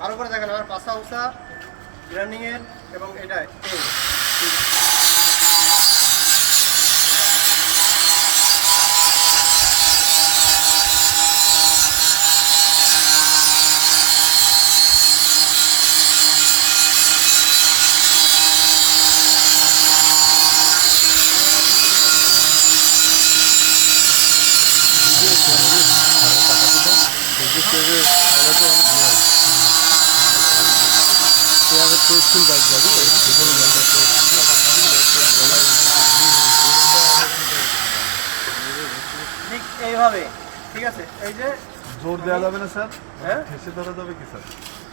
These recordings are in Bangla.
ভালো করে দেখেন আমার পাশা উষা গ্রাইন্ডিংয়ের এবং এটা ঠিক এইভাবে, ঠিক আছে। এই যে জোর দেওয়া যাবে না স্যার? হ্যাঁ ঠেসে ধরা যাবে কি স্যার?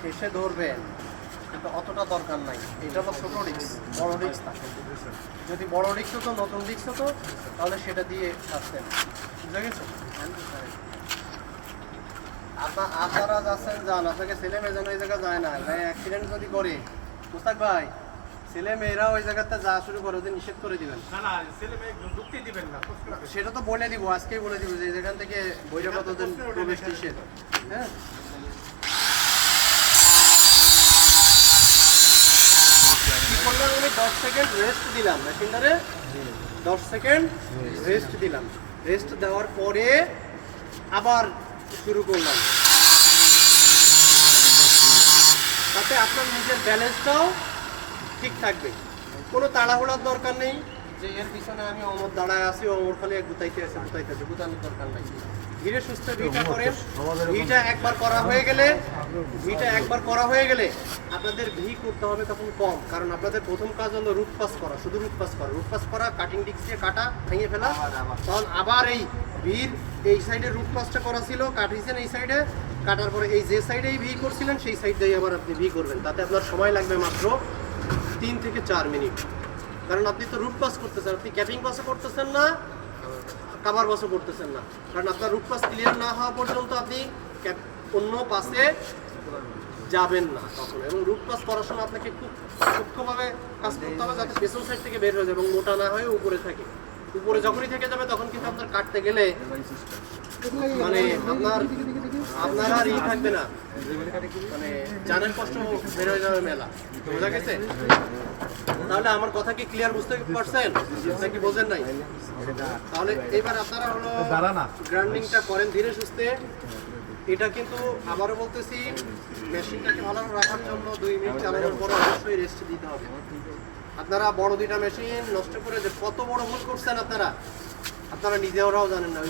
শেষে ধরবেন, কিন্তু অতটা দরকার নাই। এটা হলো ছোটো রিক্স, বড় রিক্স থাকে। যদি বড় রিক্স হতো, নতুন রিক্স হতো, তাহলে সেটা দিয়ে আসতেন। বুঝা গেছে? আপনারা যাচ্ছেন যান, আপনাকে ছেলে মেয়ে যেন ওই জায়গায় যায় না, অ্যাক্সিডেন্ট যদি করে। মুস্তাক ভাই, ছেলে মেয়েরা ওই জায়গাতে যা শুরু করে ওদের নিষেধ করে দিবেন। সেটা তো বলে দিব, আজকেই বলে দিব যে যেখান থেকে বৈরাগত প্রবেশ নিষেধ। হ্যাঁ, কি করলাম আমি? 10 সেকেন্ড রেস্ট দিলাম মেশিনটারে, 10 সেকেন্ড রেস্ট দিলাম। রেস্ট দেওয়ার পরে আবার শুরু করলাম। তাতে আপনার নিজের ব্যালেন্সটাও ঠিক থাকবে। কোনো তাড়াহুড়ার দরকার নেই যে এর পিছনে আমি অমর দাঁড়ায় আছি, অমর খালি গুতাইতে আছে, গুতানোর দরকার নাই। ধীরে সুস্থে ভিটা করেন। ভিটা একবার করা হয়ে গেলে আপনাদের ভি করতে হবে তখন কম, কারণ আপনাদের প্রথম কাজ হলো রুট পাস করা, শুধু রুট পাস করা, কাটিং ডিস্ক দিয়ে কাটা, ভেঙে ফেলা। তখন আবার এই ভির এই সাইডে রুট পাসটা করা ছিল, কাটিয়েছেন এই সাইডে, কাটার পরে এই যে সাইডেই ভি করছিলেন সেই সাইড দিয়ে আবার আপনি ভি করবেন। তাতে আপনার সময় লাগবে মাত্র 3 থেকে 4 মিনিট। কারণ আপনি তো রুট পাস করতেছেন, আপনি ক্যাপিং পাসও করতেছেন না, কাভার পাসও করতেছেন না। কারণ আপনার রুট পাস ক্লিয়ার না হওয়া পর্যন্ত আপনি অন্য পাসে যাবেন না তখন। এবং রুট পাস করার সময় আপনাকে খুব সূক্ষ্মভাবে কাজ করতে হবে যাতে পেছন সাইড থেকে বের হয়ে যায় এবং মোটা না হয়ে উপরে থাকে। উপরে যখনই থেকে যাবে তখন কিন্তু আপনার কাটতে গেলে মানে আপনার আর ই থাকবে না, মানে জানের কষ্ট বের হয়ে যাবে মেলা। বোঝা গেছে? তাহলে আমার কথা কি ক্লিয়ার বুঝতে পারছেন নাকি বোঝেন নাই? তাহলে এবার আপনারা হলো গ্রাইন্ডিংটা করেন ধীরে সুস্থে। এটা কিন্তু আবারও বলতেছি, মেশিনটাকে ভালো রাখার জন্য 2 মিনিট চালানোর পর অবশ্যই রেস্ট দিতে হবে। আপনারা বড় দুইটা মেশিন নষ্ট করে যে কত বড় ভুল করছেন আপনারা নিজেরাও জানেন না। ওই